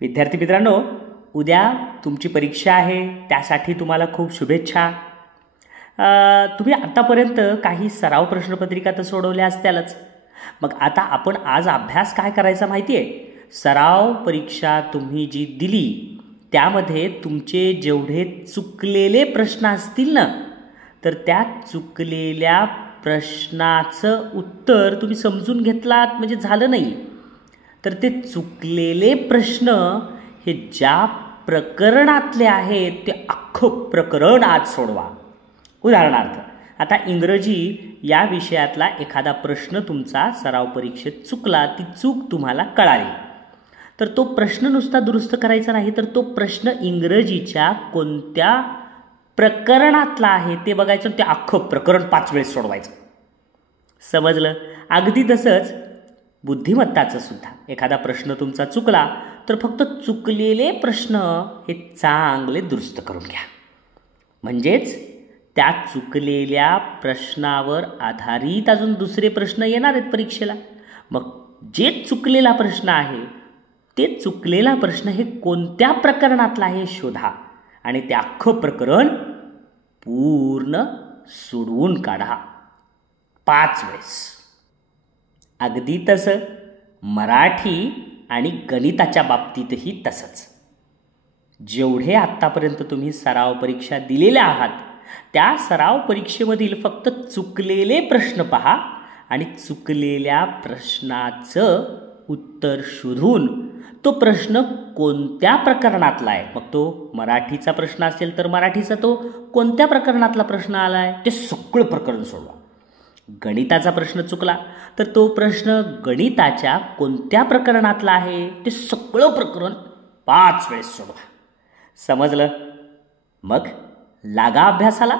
विद्यार्थी मित्रांनो, उद्या तुमची परीक्षा आहे, त्यासाठी तुम्हाला खूप शुभेच्छा. तुम्ही आतापर्यंत काही सराव प्रश्नपत्रिका तर सोडवल्या असत्यालच. मग आता आपण आज अभ्यास काय करायचा माहिती आहे? सराव परीक्षा तुम्ही जी दिली त्यामध्ये तुमचे जेवढे चुकलेले प्रश्न असतील ना, तर त्या चुकलेल्या प्रश्नाचं उत्तर तुम्ही समजून घेतलात म्हणजे झालं नाही. तर ते चुकलेले प्रश्न हे ज्या प्रकरणातले आहेत ते अख्खं प्रकरण आज सोडवा. उदाहरणार्थ, आता इंग्रजी या विषयातला एखादा प्रश्न तुमचा सराव परीक्षेत चुकला, ती चूक तुम्हाला कळाली, तर तो प्रश्न नुसता दुरुस्त करायचा नाही, तर तो प्रश्न इंग्रजीच्या कोणत्या प्रकरणातला आहे ते बघायचं, ते अख्खं प्रकरण 5 वेळेस सोडवायचं. समजलं? अगदी तसंच बुद्धिमत्ताचं सुद्धा एखादा प्रश्न तुमचा चुकला तर फक्त चुकलेले प्रश्न हे चांगले दुरुस्त करून घ्या. म्हणजेच त्या चुकलेल्या प्रश्नावर आधारित अजून दुसरे प्रश्न येणार आहेत परीक्षेला. मग जे चुकलेला प्रश्न आहे ते चुकलेला प्रश्न हे कोणत्या प्रकरणातला आहे शोधा आणि ते अख्खं प्रकरण पूर्ण सोडवून काढा 5 वेळेस. अगदी तसं मराठी आणि गणिताच्या बाबतीतही तसंच. जेवढे आत्तापर्यंत तुम्ही सराव परीक्षा दिलेल्या आहात त्या सराव परीक्षेमधील फक्त चुकलेले प्रश्न पहा आणि चुकलेल्या प्रश्नाचं उत्तर शोधून तो प्रश्न कोणत्या प्रकरणातला आहे, मग तो मराठीचा प्रश्न असेल तर मराठीचा तो कोणत्या प्रकरणातला प्रश्न आला आहे ते सगळं प्रकरण सोडवा. गणिताचा प्रश्न चुकला तर तो प्रश्न गणिताच्या कोणत्या प्रकरणातला आहे ते सगळं प्रकरण 5 वेळेस सोडवा. समजलं? मग लागा अभ्यासाला.